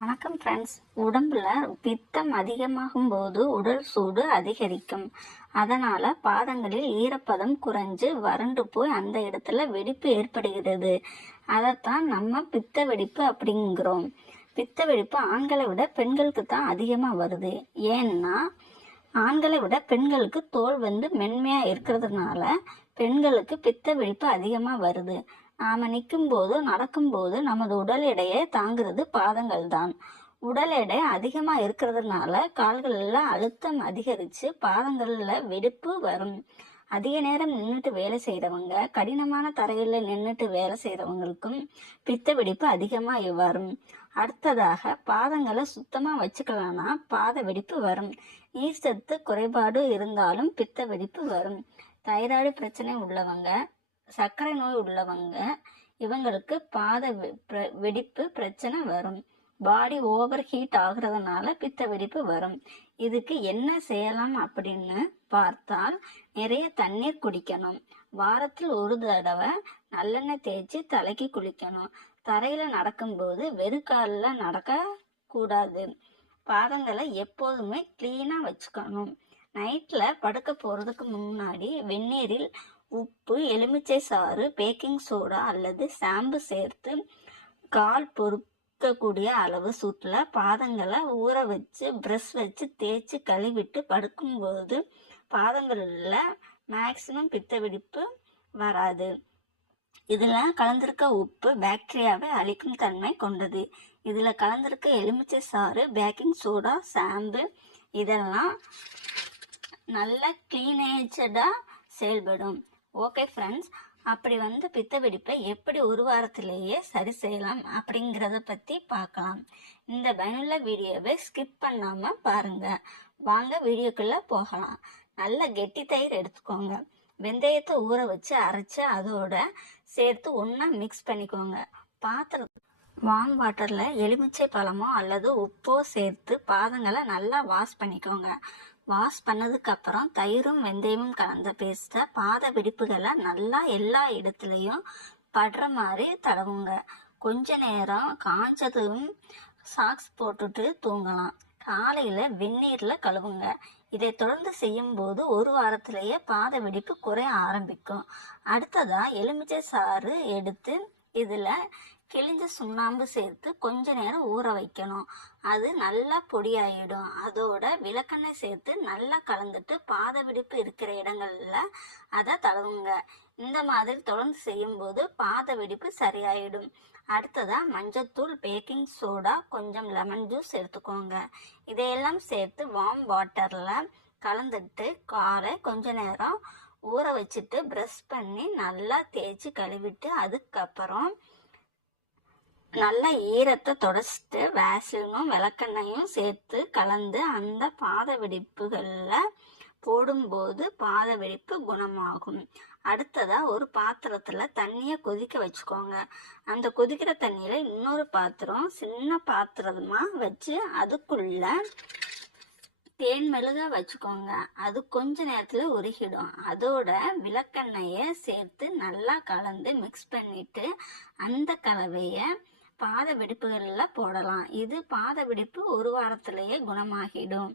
வணக்கம் ஃப்ரெண்ட்ஸ் உடம்புல பித்தம் அதிகமாகும் போது உடல் சூடு அதிகரிக்கும். அதனால பாதங்களில் ஈரப்பதம் குறைஞ்சு வறண்டு போய் அந்த இடத்துல வெடிப்பு ஏற்படுகிறது. அதைத்தான் நம்ம பித்த வெடிப்பு அப்படிங்கிறோம். பித்த வெடிப்பு ஆண்களை விட பெண்களுக்கு தான் அதிகமாக வருது. ஏன்னா ஆண்களை விட பெண்களுக்கு தோல் வந்து மென்மையாக இருக்கிறதுனால பெண்களுக்கு பித்த வெடிப்பு அதிகமாக வருது. நாம் நிற்கும்போது நடக்கும்போது நமது உடல் எடையை தாங்கிறது பாதங்கள் தான் உடல் எடை அதிகமாக இருக்கிறதுனால கால்களில் அழுத்தம் அதிகரித்து பாதங்களில் வெடிப்பு வரும். அதிக நேரம் நின்றுட்டு வேலை செய்கிறவங்க கடினமான தரையில் நின்றுட்டு வேலை செய்கிறவங்களுக்கும் பித்த வெடிப்பு அதிகமாக வரும். அடுத்ததாக பாதங்களை சுத்தமாக வச்சுக்கலாம்னா பாத வெடிப்பு வரும். நீர் சத்து குறைபாடு இருந்தாலும் பித்த வெடிப்பு வரும். தைராய்டு பிரச்சனை உள்ளவங்க சர்க்கரை நோய் உள்ளவங்க இவங்களுக்கு பாத வெ- வெடிப்பு பிரச்சனை வரும். பாடி ஓவர் ஹீட் ஆகுறதுனால பித்த வெடிப்பு வரும். இதுக்கு என்ன செய்யலாம் அப்படின்னு பார்த்தால் நிறைய தண்ணீர் குடிக்கணும். வாரத்தில் ஒரு தடவை நல்லெண்ணெய் தேய்ச்சி தலைக்கு குளிக்கணும். தரையில நடக்கும்போது வெறுக்காலில் நடக்க கூடாது பாதங்களை எப்போதுமே க்ளீனாக வச்சுக்கணும். நைட்டில் படுக்க போகிறதுக்கு முன்னாடி வெந்நீரில் உப்பு எலுமிச்சை சாறு பேக்கிங் சோடா அல்லது ஷாம்பு சேர்த்து கால் பொறுக்கக்கூடிய அளவு சூட்டில் பாதங்களை ஊற வச்சு ப்ரெஷ் வச்சு தேய்ச்சி கழுவிட்டு படுக்கும்போது பாதங்களில் மேக்சிமம் பித்த வெடிப்பு வராது. இதில் கலந்திருக்க உப்பு பாக்டீரியாவை அழிக்கும் தன்மை கொண்டது. இதில் கலந்திருக்க எலுமிச்சை சாறு பேக்கிங் சோடா ஷாம்பு இதெல்லாம் நல்ல க்ளீனேஜடாக செயல்படும். ஓகே ஃப்ரெண்ட்ஸ் அப்படி வந்து பித்த வெடிப்பை எப்படி ஒரு வாரத்திலேயே சரி செய்யலாம் அப்படிங்கிறத பற்றி பார்க்கலாம். இந்த பயனுள்ள வீடியோவை ஸ்கிப் பண்ணாமல் பாருங்கள் வாங்க வீடியோக்குள்ளே போகலாம். நல்ல கெட்டி தயிர் எடுத்துக்கோங்க. வெந்தயத்தை ஊற வச்சு அரைச்சி அதோட சேர்த்து ஒன்றா மிக்ஸ் பண்ணிக்கோங்க. பாத்திரம் வார்ம் வாட்டரில் எலுமிச்சை பழமோ அல்லது உப்போ சேர்த்து பாதங்களை நல்லா வாஷ் பண்ணிக்கோங்க. வாஷ் பண்ணதுக்கு அப்புறம் தயிரும் வெந்தயமும் கலந்த பேஸ்ட்டை பாத வெடிப்புகளை நல்லா எல்லா இடத்துலையும் படுற மாதிரி தடவுங்க. கொஞ்ச நேரம் காஞ்சதும் சாக்ஸ் போட்டுட்டு தூங்கலாம். காலையில் வெந்நீரில் கழுவுங்க. இதை தொடர்ந்து செய்யும்போது ஒரு வாரத்திலேயே பாத வெடிப்பு குறைய ஆரம்பிக்கும். அடுத்ததா எலுமிச்சை சாறு எடுத்து இதில் கிழிஞ்ச சுண்ணாம்பு சேர்த்து கொஞ்ச நேரம் ஊற வைக்கணும். அது நல்லா பொடியாயிடும். அதோட விளக்கெண்ணெய் சேர்த்து நல்லா கலந்துட்டு பாத வெடிப்பு இருக்கிற இடங்கள்ல அதை தடவுங்க. இந்த மாதிரி தொடர்ந்து செய்யும்போது பாத வெடிப்பு சரியாயிடும். அடுத்ததா மஞ்சத்தூள் பேக்கிங் சோடா கொஞ்சம் லெமன் ஜூஸ் எடுத்துக்கோங்க. இதையெல்லாம் சேர்த்து வார்ம் வாட்டரில் கலந்துட்டு காலை கொஞ்ச நேரம் ஊற வச்சுட்டு ப்ரெஷ் பண்ணி நல்லா தேய்ச்சி கழுவிட்டு அதுக்கப்புறம் நல்லா ஈரத்தை தொடச்சிட்டு வேசலினும் விளக்கெண்ணையும் சேர்த்து கலந்து அந்த பாத வெடிப்புகளில் போடும்போது பாத வெடிப்பு குணமாகும். அடுத்ததா ஒரு பாத்திரத்துல தண்ணியை கொதிக்க வச்சுக்கோங்க. அந்த கொதிக்கிற தண்ணியில இன்னொரு பாத்திரம் சின்ன பாத்திரமா வச்சு அதுக்குள்ள தேன் மெழுக வச்சுக்கோங்க. அது கொஞ்ச நேரத்துல உருகிடும். அதோட விளக்கெண்ணெயை சேர்த்து நல்லா கலந்து மிக்ஸ் பண்ணிட்டு அந்த கலவையை பாத வெடிப்புகளில் போடலாம். இது பாத வெடிப்பு ஒரு வாரத்திலேயே குணமாகிடும்.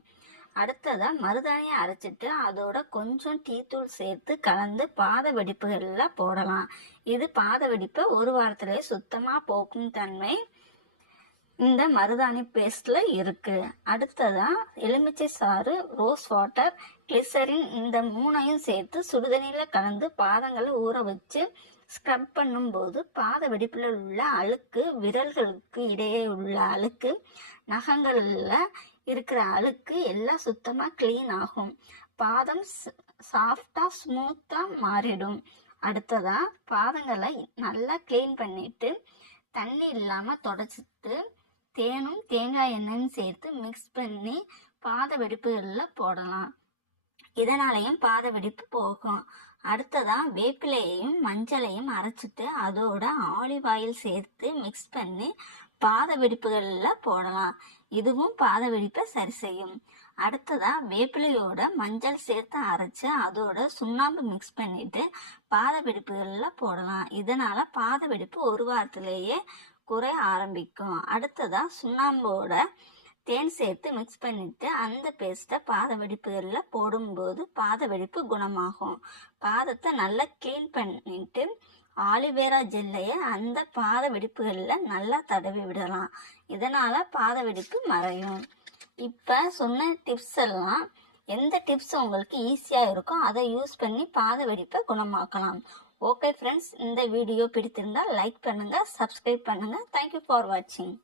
அடுத்ததா மருதாணியை அரைச்சிட்டு அதோட கொஞ்சம் டீத்தூள் சேர்த்து கலந்து பாத வெடிப்புகளில் போடலாம். இது பாத வெடிப்பை ஒரு வாரத்திலேயே சுத்தமாக போக்கும் தன்மை இந்த மருதாணி பேஸ்ட்ல இருக்கு. அடுத்ததா எலுமிச்சை சாறு ரோஸ் வாட்டர் கிளிசரின் இந்த மூணையும் சேர்த்து சுடுதண்ணியில் கலந்து பாதங்களை ஊற வச்சு ஸ்க்ரப் பண்ணும்போது பாத வெடிப்பில் உள்ள அழுக்கு விரல்களுக்கு இடையே உள்ள அழுக்கு நகங்களில் இருக்கிற அழுக்கு எல்லாம் சுத்தமாக க்ளீன் ஆகும். பாதம் சாஃப்டாக ஸ்மூத்தாக மாறிடும். அடுத்ததா பாதங்களை நல்லா க்ளீன் பண்ணிட்டு தண்ணி இல்லாமல் தொடச்சிட்டு தேனும் தேங்காய் எண்ணெயும் சேர்த்து மிக்ஸ் பண்ணி பாத வெடிப்புகளில் போடலாம். இதனாலையும் பாத வெடிப்பு போகும். அடுத்ததா வேப்பிலையையும் மஞ்சளையும் அரைச்சிட்டு அதோட ஆலிவ் ஆயில் சேர்த்து மிக்ஸ் பண்ணி பாத வெடிப்புகளில் போடலாம். இதுவும் பாத வெடிப்பை சரி செய்யும். அடுத்ததா வேப்பிலையோட மஞ்சள் சேர்த்து அரைச்சி அதோட சுண்ணாம்பு மிக்ஸ் பண்ணிட்டு பாத வெடிப்புகளில் போடலாம். இதனால பாத வெடிப்பு ஒரு வாரத்திலேயே குறைய ஆரம்பிக்கும். அடுத்ததாக சுண்ணாம்போட தேன் சேர்த்து மிக்ஸ் பண்ணிட்டு அந்த பேஸ்ட்டை பாத வெடிப்புகளில் போடும்போது பாத வெடிப்பு குணமாகும். பாதத்தை நல்லா க்ளீன் பண்ணிட்டு ஆலிவேரா ஜெல்லையை அந்த பாத வெடிப்புகளில் நல்லா தடவி விடலாம். இதனால் பாத வெடிப்பு மறையும். இப்போ சொன்ன டிப்ஸ் எல்லாம் எந்த டிப்ஸ் உங்களுக்கு ஈஸியாக இருக்கோ அதை யூஸ் பண்ணி பாத வெடிப்பை குணமாக்கலாம். ஓகே ஃப்ரெண்ட்ஸ் இந்த வீடியோ பிடித்திருந்தால் லைக் பண்ணுங்கள் சப்ஸ்கிரைப் பண்ணுங்கள் தேங்க்யூ ஃபார் வாட்சிங்